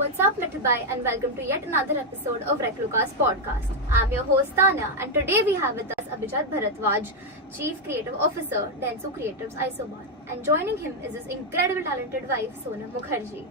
What's up, Little Bye, and welcome to yet another episode of Reclucast podcast. I'm your host Tanya, and today we have with us Abhijat Bharadwaj, Chief Creative Officer, Dentsu Creatives Isobar, and joining him is his incredible talented wife Sonam Mukherjee.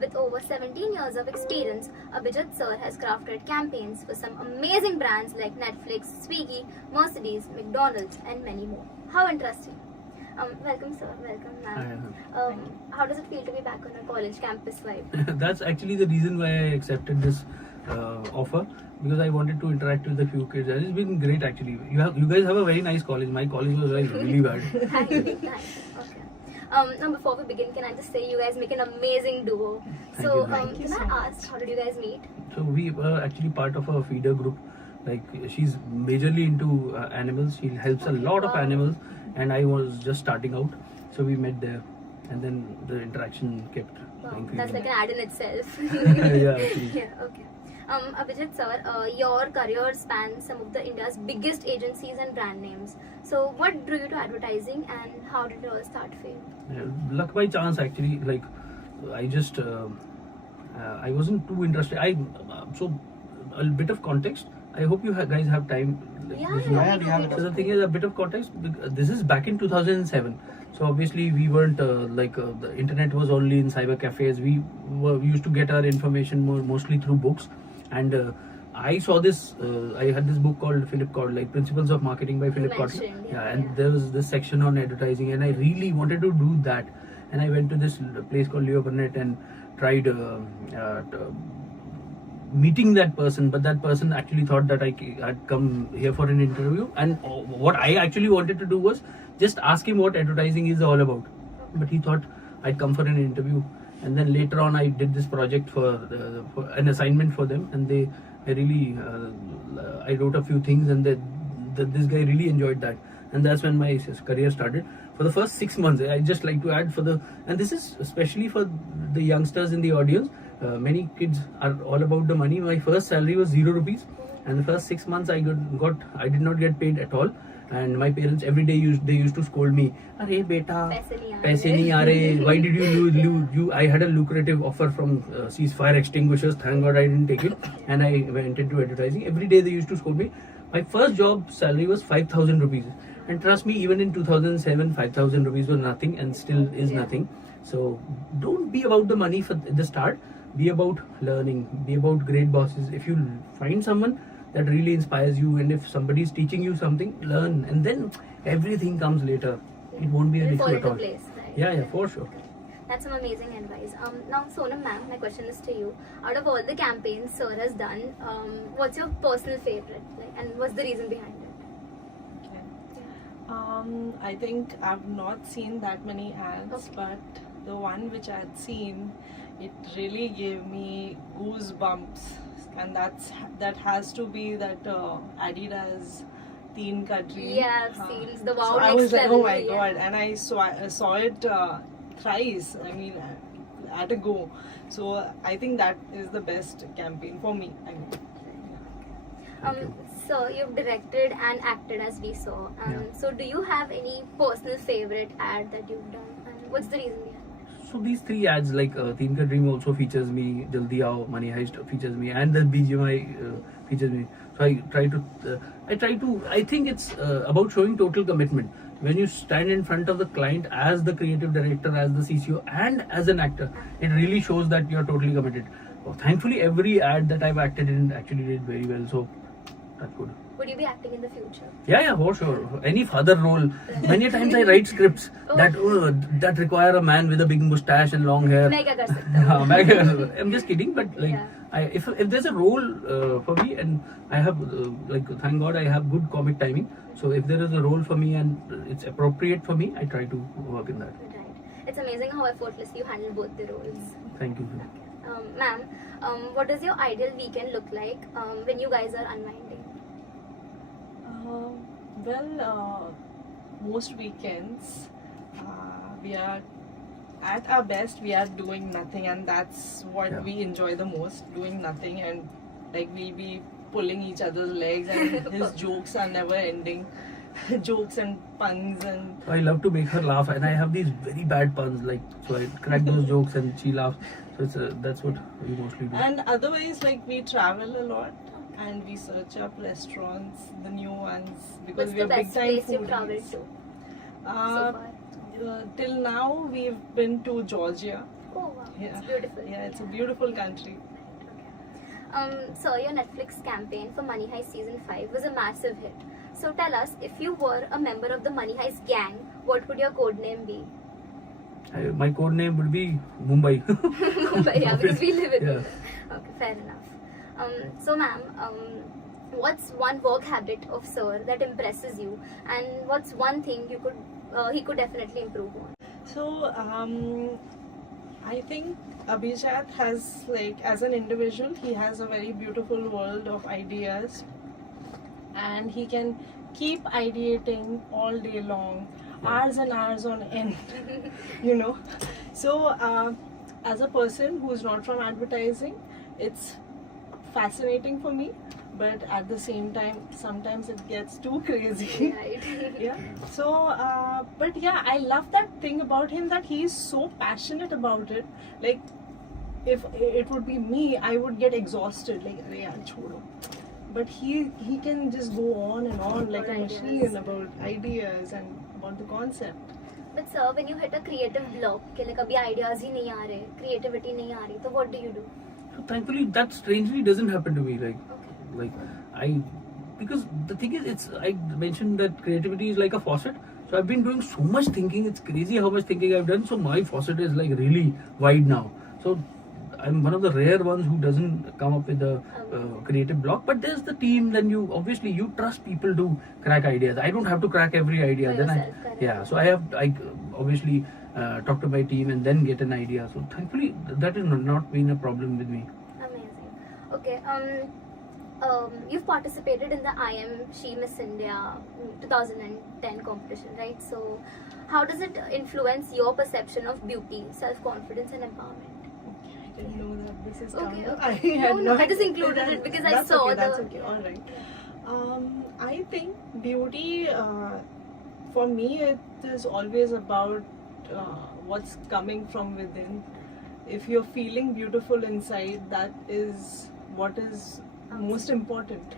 With over 17 years of experience, Abhijat sir has crafted campaigns for some amazing brands like Netflix, Swiggy, Mercedes, McDonald's, and many more. How interesting! Welcome, sir. Welcome, ma'am. How does it feel to be back on a college campus vibe? That's actually the reason why I accepted this offer, because I wanted to interact with a few kids. And it's been great actually. You guys have a very nice college. My college was really bad. Thanks. Okay. Now before we begin, can I just say you guys make an amazing duo. So can I ask, how did you guys meet? So we were actually part of a feeder group. Like, she's majorly into animals. She helps a lot of animals, and I was just starting out. So we met there, and then the interaction kept increasing. That's like an ad in itself. Yeah, actually. Yeah, okay. Abhijat sir, your career spans some of the India's biggest agencies and brand names. So what drew you to advertising, and how did it all start for you? Luck by chance actually. Like, I just I wasn't too interested. So a bit of context. I hope you guys have time. So the thing is, a bit of context. This is back in 2007. So obviously we weren't the internet was only in cyber cafes. We used to get our information mostly through books, and I saw this. I had this book called Philip Kotler, like Principles of Marketing by Philip Kotler. And there was this section on advertising, and I really wanted to do that. And I went to this place called Leo Burnett and tried meeting that person, but that person actually thought that I had come here for an interview, and what I actually wanted to do was just ask him what advertising is all about, but he thought I'd come for an interview. And then later on I did this project for an assignment for them, and I wrote a few things, and this guy really enjoyed that, and that's when my career started. For the first 6 months, I just like to add and this is especially for the youngsters in the audience. Many kids are all about the money. My first salary was 0 rupees, and the first 6 months I did not get paid at all. And my parents every day used to scold me, "Arey beta, paise nahi aa rahe. Why did you lose? I had a lucrative offer from Ceasefire Extinguishers. Thank God I didn't take it, and I went into advertising. Every day they used to scold me. My first job salary was 5,000 rupees, and trust me, even in 2007, 5,000 rupees was nothing, and still is nothing. So don't be about the money for the start. Be about learning. Be about great bosses. If you find someone that really inspires you, and if somebody is teaching you something, learn, and then everything comes later. It won't be an issue at all. Place, right? Yeah, for sure. That's some amazing advice. Now, Sonam ma'am, my question is to you. Out of all the campaigns sir has done, what's your personal favorite? And what's the reason behind it? Okay. I think I've not seen that many ads, but the one which I had seen, it really gave me goosebumps, and that has to be that Adidas Teen Country. Yeah, I've seen the wow. So I was like, oh my god, and I saw it thrice. I mean, at a go. So I think that is the best campaign for me. I mean. So you've directed and acted, as we saw. So do you have any personal favorite ad that you've done, and what's the reason behind it? So these 3 ads, like Teen Ka Dream also features me, Jaldi Aao, Money Heist features me, and the BGMI features me. So I think it's about showing total commitment. When you stand in front of the client as the creative director, as the CCO, and as an actor, it really shows that you're totally committed. Thankfully, every ad that I've acted in actually did very well, so that's good. Would you be acting in the future? Yeah, for sure. Any father role. Many times I write scripts that require a man with a big mustache and long hair. I'm just kidding, but if there's a role for me, and I have thank God I have good comic timing. So if there is a role for me and it's appropriate for me, I try to work in that. Right. It's amazing how effortlessly you handle both the roles. Thank you. Ma'am, what does your ideal weekend look like when you guys are unwinding? Most weekends we are at our best. We are doing nothing, and that's what we enjoy the most. Doing nothing, and we'll be pulling each other's legs, and his jokes are never ending. jokes and puns and I love to make her laugh, and I have these very bad puns, like, so I crack those jokes and she laughs. So that's what we mostly do. and otherwise, like, we travel a lot and we search up restaurants, the new ones, because What's we the are big best time place you've foodies. traveled to so Uh, far? Till now, we've been to Georgia. Oh wow, Yeah, it's beautiful. Yeah, it's a beautiful country. So your Netflix campaign for Money Heist season 5 was a massive hit. So tell us, if you were a member of the Money Heist gang, what would your code name be? My code name would be Mumbai. Mumbai, yeah, because we live in Yeah. Mumbai. Okay, fair enough. So ma'am, what's one work habit of Sir that impresses you, and what's one thing he could definitely improve on? So, I think Abhijat has, like, as an individual, he has a very beautiful world of ideas, and he can keep ideating all day long, hours and hours on end, you know. So, as a person who's not from advertising, it's fascinating for me, but at the same time, sometimes it gets too crazy. Right. Yeah. So, but yeah, I love that thing about him, that he is so passionate about it. Like, if it would be me, I would get exhausted. Like, "Arey yaar, chodo." But he can just go on and on like a About ideas. machine about ideas and about the concept. But sir, when you hit a creative block, कि like अभी ideas ही नहीं आ रहे, creativity नहीं आ रही, तो what do you do? So thankfully, that strangely doesn't happen to me. Okay. Because the thing is, I mentioned that creativity is like a faucet. So I've been doing so much thinking. It's crazy how much thinking I've done. So my faucet is like really wide now. So I'm one of the rare ones who doesn't come up with a creative block. But there's the team. Then you trust people to crack ideas. I don't have to crack every idea. For Then yourself, correct. I obviously talk to my team and then get an idea. So thankfully that has not been a problem with me. Amazing. Okay. You've participated in the IM She Miss India 2010 competition, right? So, how does it influence your perception of beauty, self-confidence, and empowerment? I didn't know that this is Okay, coming. okay. I had No, I just idea. included it because I That's saw okay, the. That's okay. All right. I think beauty, for me, it is always about what's coming from within. If you're feeling beautiful inside, that is what is most important.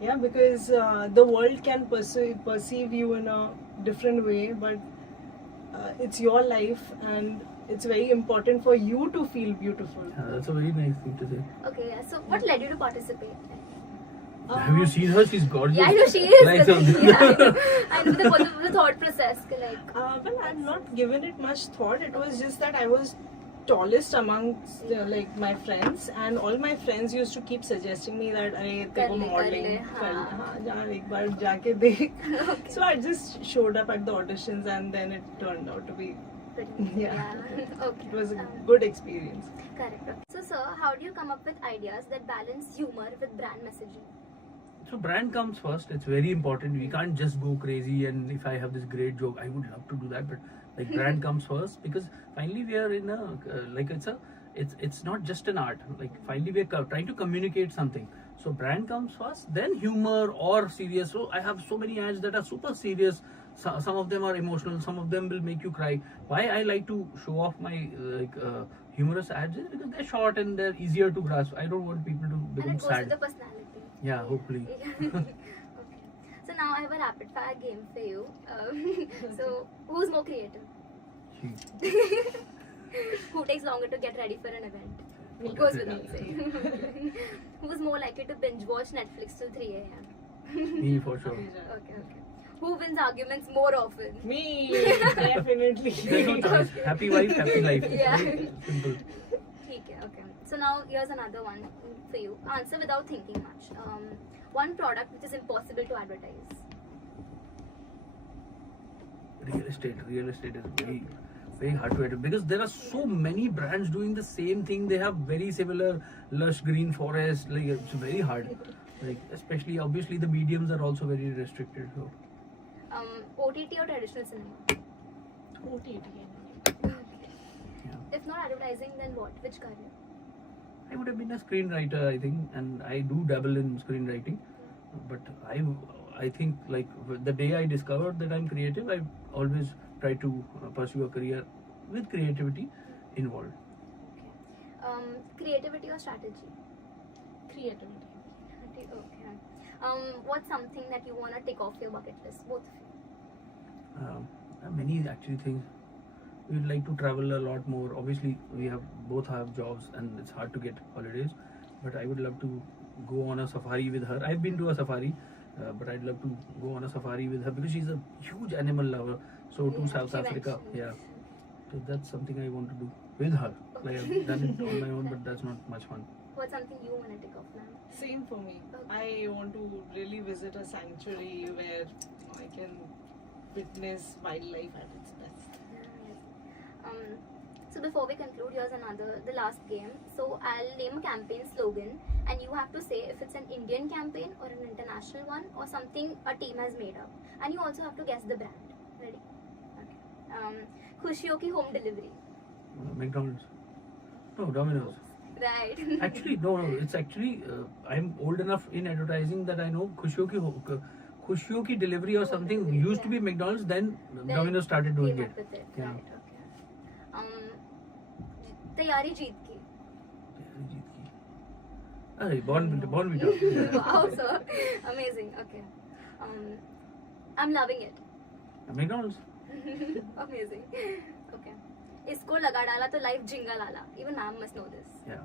Yeah, because the world can perceive you in a different way, but it's your life, and it's very important for you to feel beautiful. That's a very nice thing to say. Okay, yeah. So, what led you to participate? Have you seen her? She's gorgeous. Yeah, I know she is. Like the thing, yeah, I know. some- I know the thought process. Like, Well, I've not given it much thought. It was just that I was tallest amongst like my friends, and all my friends used to keep suggesting me that अरे तेरे को कर modeling ले, हाँ. हाँ जा एक बार जाके देख. Okay. So I just showed up at the auditions, and then it turned out to be pretty, Yeah. Okay. it was a good experience. Correct. Okay. So, sir, how do you come up with ideas that balance humor with brand messaging? So brand comes first. It's very important. We can't just go crazy. And if I have this great joke, I would love to do that. But like brand comes first, because finally we are in a it's not just an art. Like finally we are trying to communicate something. So brand comes first, then humor or serious. So I have so many ads that are super serious. Some of them are emotional. Some of them will make you cry. Why I like to show off my humorous ads is because they're short and they're easier to grasp. I don't want people to And become it goes sad. with the personality. Yeah, hopefully. Okay. So now I have a rapid fire game for you. So who's more creative? She. Who takes longer to get ready for an event? Me. It goes without saying. Who's more likely to binge watch Netflix till 3 a.m.? Me for sure. Okay. Who wins arguments more often? Me, definitely. There's no choice. Happy wife, happy life. Yeah. Very simple. Okay. So now here's another one for you. Answer without thinking much. One product which is impossible to advertise. Real estate is very, very hard to edit because there are so many brands doing the same thing. They have very similar lush green forest. Like it's very hard. Like especially obviously the mediums are also very restricted. So OTT or traditional cinema? OTT. yeah, If not advertising, then what? Which career? I would have been a screenwriter, I think, and I do dabble in screenwriting. But I think like the day I discovered that I'm creative, I always try to pursue a career with creativity involved. Creativity or strategy? Creativity. Okay. What's something that you want to tick off your bucket list? Both of you. Many actually things. We'd like to travel a lot more. Obviously, we both have jobs and it's hard to get holidays. But I would love to go on a safari with her. I've been to a safari, but I'd love to go on a safari with her because she's a huge animal lover. So to South she Africa, mentioned. yeah. So that's something I want to do with her. Like I've done it on my own, but that's not much fun. What's something you want to tick off now? Same for me. Okay. I want to really visit a sanctuary where I can witness wildlife at its best. Yes. So before we conclude, here's the last game. So I'll name a campaign slogan, and you have to say if it's an Indian campaign or an international one or something a team has made up. And you also have to guess the brand. Ready? Okay. Khushiyon ki home delivery. McDonald's. No, Domino's. Right. Actually, no. It's actually I'm old enough in advertising that I know Khushiyon ki delivery or something used to be McDonald's. Then Domino's started doing came it. up with it. Yeah. Right. Okay. तैयारी जीत की. Hey, Bournvita. Wow, sir. Amazing. Okay. I'm loving it. McDonald's. Amazing. Okay. इसको लगा डाला तो life jingle आला. Even ma'am must know this. Yeah.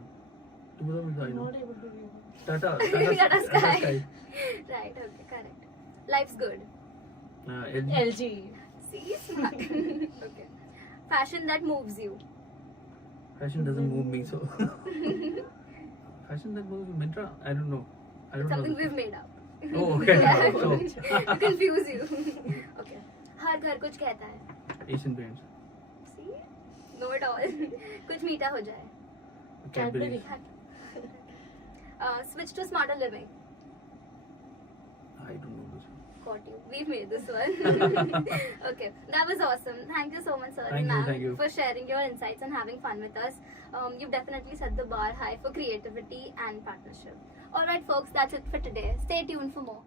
I I'm know. not able to read. Tata Tata Sky. Sky. Right. Okay. Correct. Life's good. LG. LG. See, smart. Okay. Fashion that moves you. Fashion doesn't move me, so. Fashion that moves me. Mintra? I don't know. It's something we've made up. Oh, okay. Yeah. So, To confuse you. Okay. हर घर कुछ कहता है. Asian Paints. See? Know it all. कुछ मीठा हो जाए. Cadbury. Switch to smarter living. I don't know this. Got you. We've made this one. Okay, that was awesome. Thank you so much, sir and ma'am, Thank you. for sharing your insights and having fun with us. You've definitely set the bar high for creativity and partnership. Alright, folks, that's it for today. Stay tuned for more.